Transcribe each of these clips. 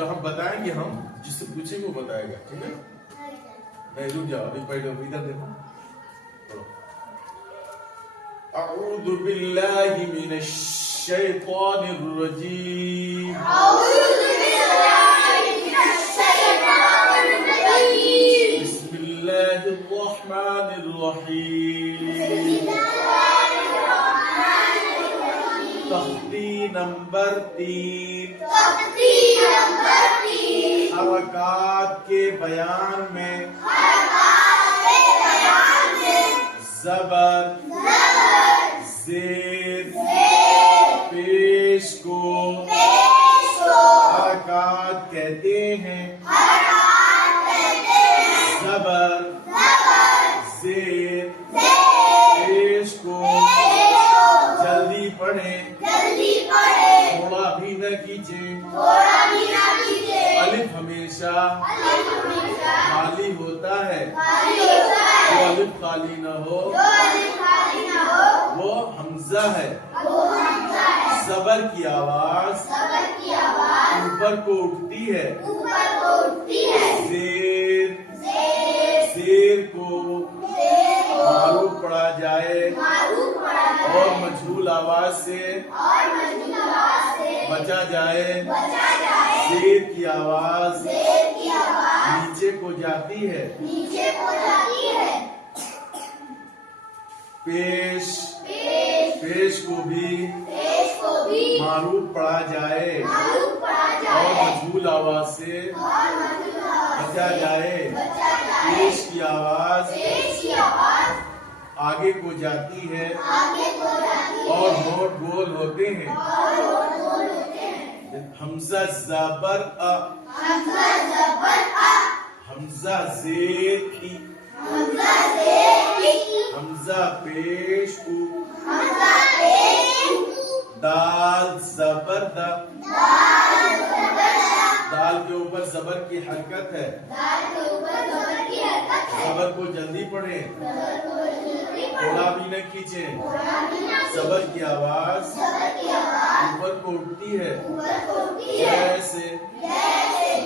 جو ہم بتائیں گے ہم جس سے پوچھیں گے وہ بتائے گا ٹھیک ہے نہیں رک جاؤ ابھی پہلے ادھر دیکھو اعوذ باللہ من الشیطان الرجیم بسم اللہ الرحمن الرحیم تختی نمبر 3 حرکات کے بیان میں زبر زیر پیش کو حرکات کہتے ہیں زبر زیر پیش کو جلدی پڑھیں تھوڑا بھی نہ کیجیے الف ہمیشہ خالی ہوتا ہے جو الف خالی نہ ہو وہ حمزہ ہے زبر کی آواز اوپر کو اٹھتی ہے زیر کو معروف پڑھا جائے اور مجھول آواز سے بچا جائے زیر کی آواز نیچے کو جاتی ہے پیش کو بھی معروف پڑھا جائے اور مجھول آواز سے بچا جائے پیش کی آواز آگے کو جاتی ہے اور ہونٹ گول ہوتے ہیں حمزہ زبر ا حمزہ زیر ای حمزہ پیش او دال زبر د دال کے اوپر زبر کی حرکت ہے زبر کو جلدی پڑھیں تھوڑا بھی نہ کھینچیں زبر کی آواز اوپر کو اٹھتی ہے جیسے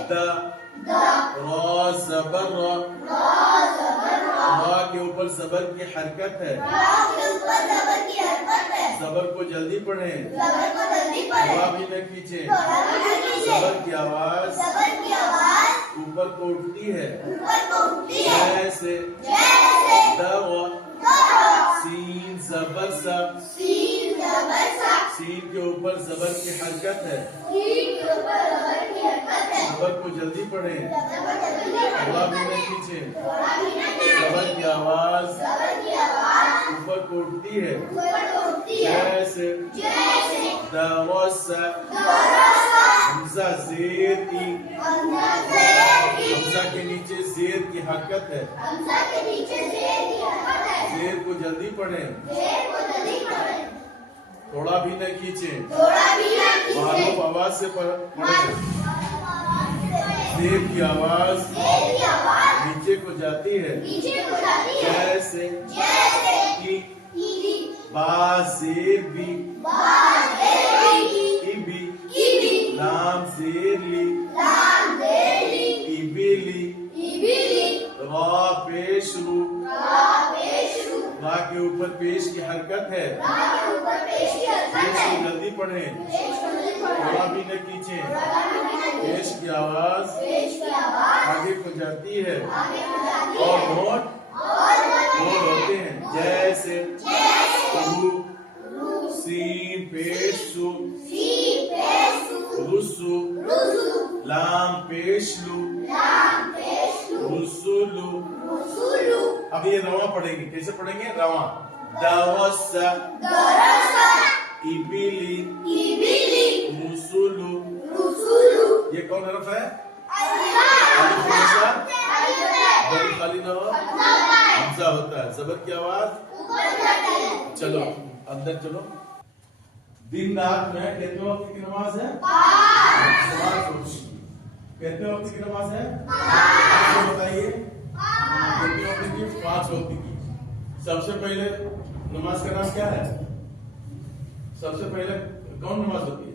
دا را زبر را را کے اوپر زبر کی حرکت ہے زبر کو جلدی پڑھیں تھوڑا بھی نہ کھینچیں زبر کی آواز اوپر کو اٹھتی ہے جیسے دا سین زبر سا سین کے اوپر زبر کی حرکت ہے زبر کو جلدی پڑھیں تھوڑا بھی نہ کھینچیں زبر کی آواز اوپر کو اٹھتی ہے جیسے درسا حمزہ زیر ای حمزہ کے نیچے زیر کی حرکت ہے زیر کو جلدی پڑھیں تھوڑا بھی نہ کھینچیں معروف آواز سے پڑھیں زیر کی آواز نیچے کو جاتی ہے جیسے با زیر بی بی لام زیر لی ایبیلی را پیش رو را کے اوپر پیش کی حرکت ہے پیش کو جلدی پڑھیں تھوڑا بھی نہ کھینچیں پیش کی آواز آگے کو جاتی ہے اور ہونٹ گول ہوتے ہیں جیسے رو سین پیش سو رسو لام پیش لو رسولو اب یہ رواں پڑھیں گے کیسے پڑھیں گے رواں درسا ایبیلی رسولو یہ کون حرف ہے خالی نہ ہو حمزہ ہوتا ہے زبر کی آواز چلو اندر چلو دن رات میں کتنے وقت کی نماز ہے کتنے وقت کی نماز ہے بتائیے کتنے وقت کی 5 وقت کی سب سے پہلے نماز کا نام کیا ہے سب سے پہلے کون نماز ہوتی ہے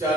4